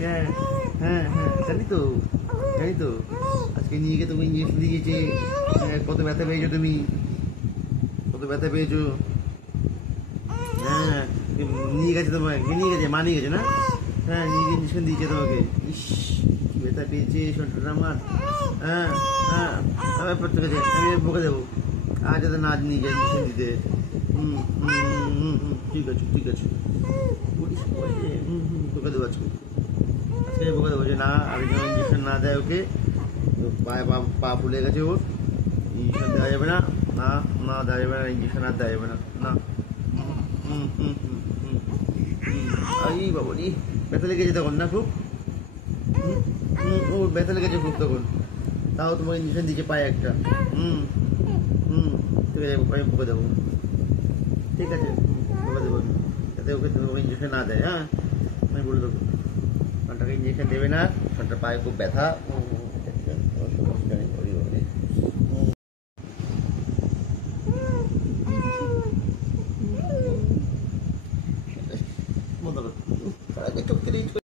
হ্যাঁ হ্যাঁ হ্যাঁ, জানি তো, জানি তো। আজকে নিয়ে গিয়ে তুমি ইঞ্জেকশন দিয়েছে। কত ব্যথা পেয়েছো তুমি, কত ব্যথা পেয়েছো। হ্যাঁ, নিয়ে গেছে তোমাকে, কে নিয়ে গেছে? মা নিয়ে গেছে না? হ্যাঁ, নিয়ে গিয়ে ইঞ্জেকশন দিয়েছে তোমাকে। ইস, কি ব্যথা পেয়েছে শরীরটা আমার। হ্যাঁ হ্যাঁ, আমি ঠিক আছে, আমি বকে দেবো। আজ যাতে না নিয়ে যায় ইঞ্জেকশন দিতে। হুম হুম হুম হুম, ঠিক আছে ঠিক আছে। বলিস বলছে, বকে দেবো আজকে। আজকে বকে দেবো যে না, আর যেন ইঞ্জেকশন না দেয় ওকে। তো পায়ে পা ফুলে গেছে ওর, ইঞ্জেকশন দেওয়া যাবে না। না না, দেওয়া যাবে না ইঞ্জেকশন, আর দেওয়া যাবে না। না। হুম হুম হুম হুম হুম। এই বাবা রে, ব্যথা লেগেছে তখন না খুব? ও ব্যথা লেগেছে খুব তখন, তাও তোমার ইঞ্জেকশন দিচ্ছে পায়ে একটা। হুম হুম, ঠিক আছে, আমি বকে দেবো। ঠিক আছে, বকে দেবো আমি, যাতে ওকে ইঞ্জেকশন না দেয়। হ্যাঁ, আমি বলে দেবো সন্টাকে ইঞ্জেকশন দেবে না, সন্টার পায়ে খুব ব্যথা। সমস্যা নেই। বন্ধ কর, চোখ থেকে